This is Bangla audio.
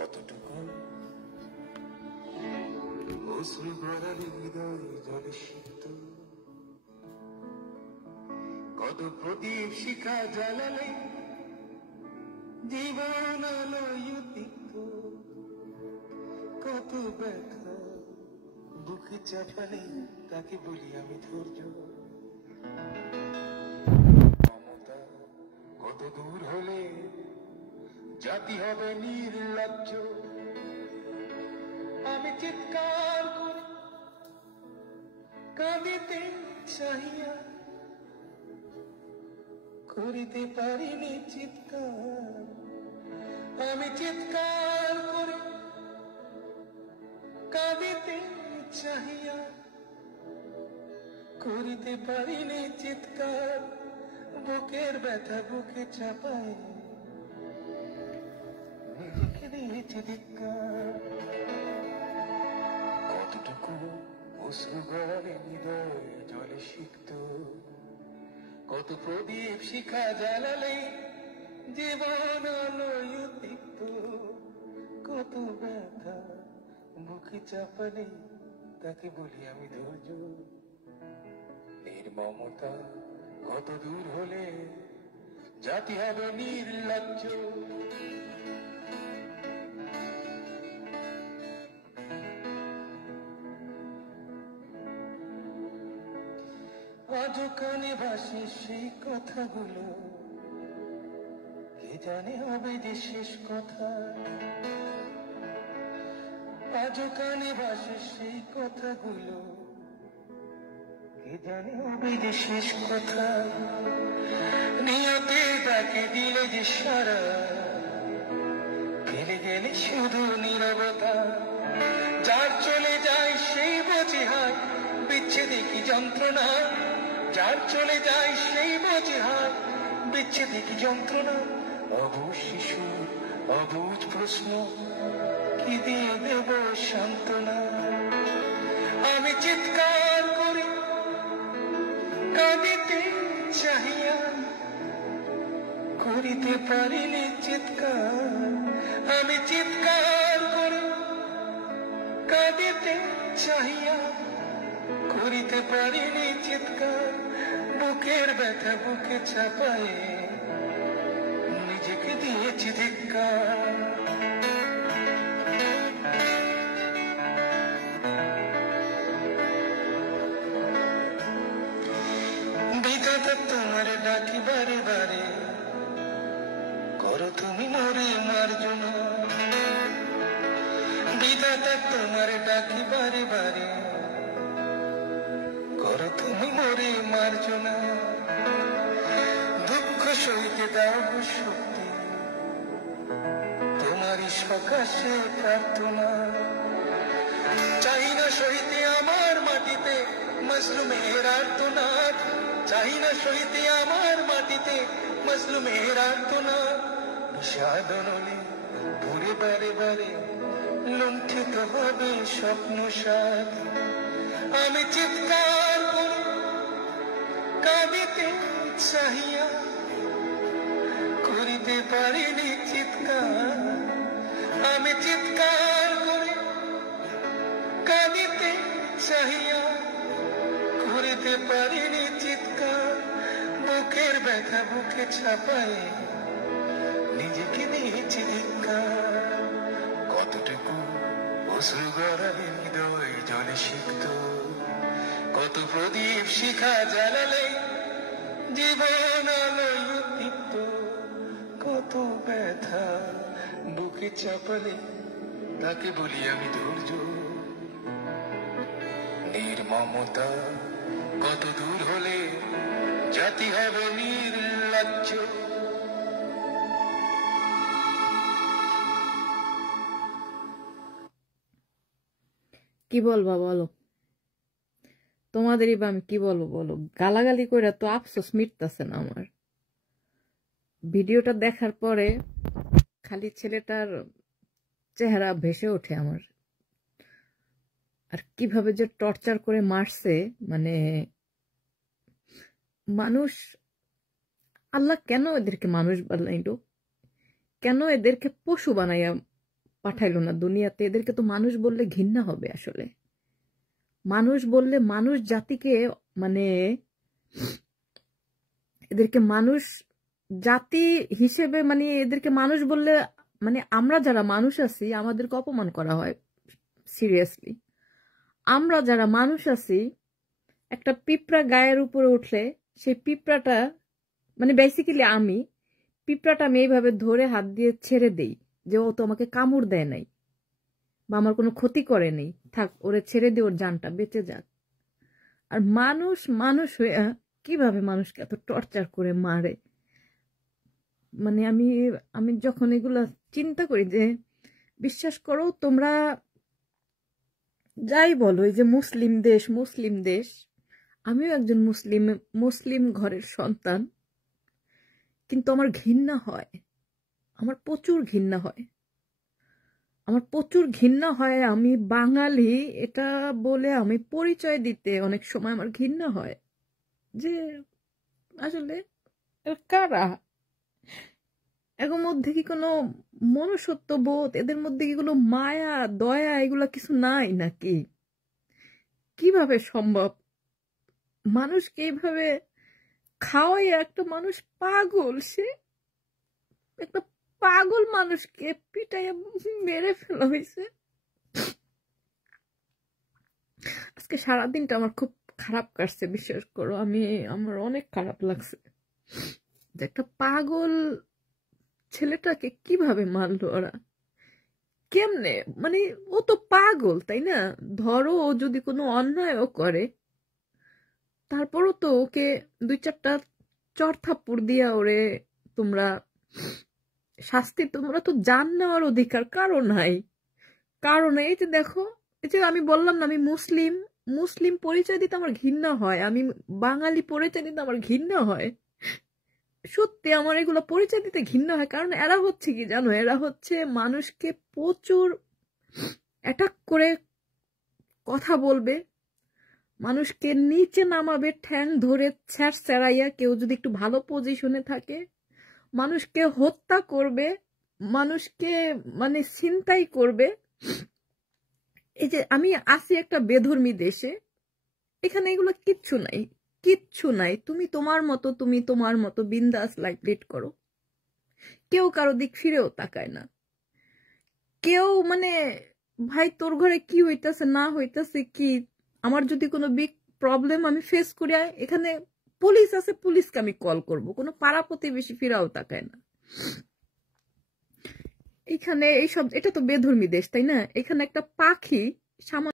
কতটুকু অশ্রু গড়ালে হৃদয় জলে সিক্ত, কত প্রদীপ শিখা জ্বালালে জীবন আলোয় তিক্ত, কত ব্যথা বুকে চাপালে তাকে বলি আমি ধৈর্য। মমতা কত দূর হলে জাতি হবে নির্লজ্জ, আমি চিৎকার করে কাঁদিতে চাহিয়া করিতে পারিনি চিৎকার, আমি চিৎকার করে কাঁদিতে চাহিয়া করিতে পারিনি চিৎকার, বুকের ব্যথা বুকে চাপায় নিজেকে দিয়েছি ধিক্কার। কতটুকু অশ্রু গড়ালে হৃদয় জলে সিক্ত, কত প্রদীপ শিখা জ্বালালে জীবন আলোয় তিক্ত, কত ব্যথা বুকে চাপালে তাকে বলি আমি ধৈর্য। নির্মমতা কত দূর হলে জাতি হবে নির্লজ্জ, আজও কানে ভাসে সেই কথাগুলো, কে জানে হবে যে শেষ কথা। আজও কানে ভাসে সেই কথাগুলো, কে জানে হবে যে শেষ কথা। নিয়তে তাকে দিলে যে সারা, ফেলে গেলে শুধু নীরবতা। যার চলে যায় সেই বোঝে হাত বিচ্ছেদে কি যন্ত্রণা, যার চলে যায় সেই বোঝে হাত বিচ্ছেদে কি যন্ত্রণা। অবুঝ শিশু অবুঝ প্রশ্ন, কি দিয়ে দেব সান্ত্বনা। আমি চিৎকার করে কাঁদিতে চাহিয়া করিতে পারিনি চিৎকার, আমি চিৎকার করে কাঁদিতে চাহিয়া করিতে পারিনি চিৎকার, বুকের ব্যথা বুকে চাপায় নিজেকে দিয়েছি ধিক্কার। বিধাতা তোমার ডাকি বারে বারে, করো তুমি মরে মার্জনা। বিধাতা তোমার ডাকি বারে বারে, করো তুমি মরে মার্জনা। দুঃখ সইতে দাও শক্তি, তোমারই সকাশে প্রার্থনা। চাই না সইতে আমার মাটিতে মজলুমের আর্তনাদ, চাই না সইতে আমার মাটিতে মজলুমের আর্তনাদ। বিষাদনলে ঘুরে বারে বারে লুণ্ঠিত হবে স্বপ্ন সাথ, আমি চিৎকার করে কাঁদিতে চাহিয়া করিতে পারিনি চিৎকার, আমি চিৎকার করে কাঁদিতে চাহিয়া করিতে পারিনি চিৎকার, বুকের ব্যথা বুকে ছাপায় নিজেকে দিয়েছি ধিক্কার। কতটুকু অশ্রু গড়ালে হৃদয় জলে সিক্ত, কত প্রদীপ শিখা জ্বালালে জীবন আলোয় তিক্ত, কত ব্যথা বুকে চাপালে তাকে বলি আমি ধৈর্য। নির্মমতা কত দূর হলে জাতি হবে নির্লজ্জ। কি বলবা বলো, তোমাদেরই বা আমি কি বলবো বলো। গালাগালি করে তো আফসোস মিটতেছে না আমার। ভিডিওটা দেখার পরে খালি ছেলেটার চেহারা ভেসে ওঠে আমার। আর কিভাবে যে টর্চার করে মারছে, মানে মানুষ, আল্লাহ কেন এদেরকে মানুষ বানাইলো, কেন এদেরকে পশু বানাইয়া পাঠাইলো না দুনিয়াতে? এদেরকে তো মানুষ বললে ঘৃণা হবে আসলে। মানুষ বললে মানুষ জাতিকে মানে এদেরকে মানুষ জাতি হিসেবে মানে এদেরকে মানুষ বললে মানে আমরা যারা মানুষ আছি আমাদেরকে অপমান করা হয়। সিরিয়াসলি আমরা যারা মানুষ আছি একটা পিঁপড়া গায়ের উপরে উঠলে সেই পিঁপড়াটা মানে বেসিক্যালি আমি পিঁপড়াটা আমি এইভাবে ধরে হাত দিয়ে ছেড়ে দেই যে ও তো আমাকে কামড় দেয় নাই বা আমার কোনো ক্ষতি করেনি, থাক ওরে ছেড়ে দিয়ে ওর জানটা বেঁচে যাক। আর মানুষ মানুষ হয়ে কিভাবে মানুষকে এত টর্চার করে মারে মানে আমি আমি যখন এগুলা চিন্তা করি যে বিশ্বাস করো তোমরা যাই বলো এই যে মুসলিম দেশ আমিও একজন মুসলিম ঘরের সন্তান, কিন্তু আমার ঘৃণা হয়, আমার প্রচুর ঘৃণা হয়, আমি বাঙালি এটা বলে আমি পরিচয় দিতে অনেক সময় আমার ঘৃণা হয় যে আসলে কারা এর মধ্যে কি কোনো মনুষ্যত্ব বোধ, এদের মধ্যে কি কোনো মায়া দয়া এগুলা কিছু নাই নাকি? কিভাবে সম্ভব মানুষকে এইভাবে খাওয়াই? একটা মানুষ পাগল, সে একটা পাগল মানুষকে পিটাইয়া মেরে ফেলা হয়েছে। আজকে সারাদিনটা আমার খুব খারাপ কাটছে, বিশ্বাস করো। আমার অনেক খারাপ লাগছে যে একটা পাগল ছেলেটাকে কিভাবে মারলো ওরা, কেমনে? মানে ও তো পাগল, তাই না? ধরো ও যদি কোনো অন্যায়ও করে তারপরও তো ওকে 2-4টা চড় থাপ্পড় দিয়া ওরে তোমরা শাস্তি, তোমরা তো জান নেওয়ার অধিকার কারো নাই। এই যে দেখো, এই যে আমি বললাম না আমি মুসলিম পরিচয় দিতে আমার ঘৃণা হয়, আমি বাঙালি পরিচয় দিতে আমার ঘৃণা হয়। সত্যি আমার এগুলো পরিচয় দিতে ঘৃণা হয়, কারণ এরা হচ্ছে কি জানো, এরা হচ্ছে মানুষকে প্রচুর অ্যাটাক করে কথা বলবে, মানুষকে নিচে নামাবে ঠ্যাং ধরে ছ্যাঁড়াইয়া, কেউ যদি একটু ভালো পজিশনে থাকে মানুষকে হত্যা করবে, মানুষকে মানে ছিনতাই করবে। এই যে আমি আছি একটা বেধর্মী দেশে, এখানে এগুলো কিচ্ছু নাই। তুমি তোমার মতো বিন্দাস লাইফ লিড করো, কেউ কারো দিক ফিরেও তাকায় না। কেউ মানে ভাই তোর ঘরে কি হইতাছে না হইতাছে কি, আমার যদি কোনো বিগ প্রবলেম আমি ফেস করি, এখানে পুলিশ আছে, পুলিশকে আমি কল করব, কোনো পাড়া প্রতিবেশী ফিরাও তাকায় না। এখানে এইসব, এটা তো বেধর্মী দেশ, তাই না? এখানে একটা পাখি